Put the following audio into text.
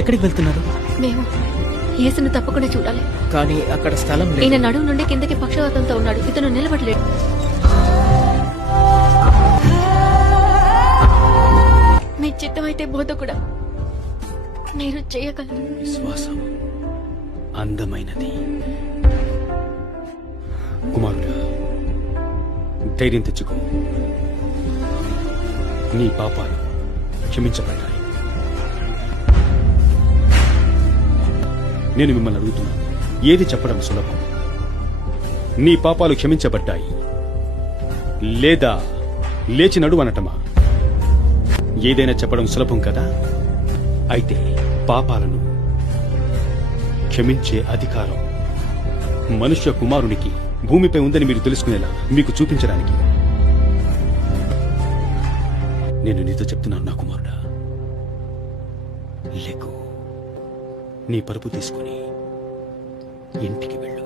ఎక్కడికి వెళ్తున్నారు? మేము యేసును తప్పకుండా చూడాలి. కానీ అక్కడ స్థలం లేదు. ఈయన నడుము నుండి కిందకి పక్షవాతంతో ఉన్నాడు. ఇతను నిలబడలేడు. మీ చిత్తం అయితే బోధకుడా మీరు చేయగలరు. విశ్వాసం అందమైనది. కుమారుడా, ధైర్యం తెచ్చుకో. నీ పాపాలు క్షమించబడ్డాయి. నేను మిమ్మల్ని అడుగుతున్నాను, ఏది చెప్పడం సులభం? నీ పాపాలు క్షమించబడ్డాయి లేదా లేచి నడు అనటమా? ఏదైనా చెప్పడం సులభం కదా. అయితే పాపాలను క్షమించే అధికారం మనుష్య కుమారునికి భూమిపై ఉందని మీరు తెలుసుకునేలా మీకు చూపించడానికి నేను నీతో చెప్తున్నాను. నా కుమారుడా, లెగు, నీ పరుపు తీసుకుని ఇంటికి వెళ్ళు.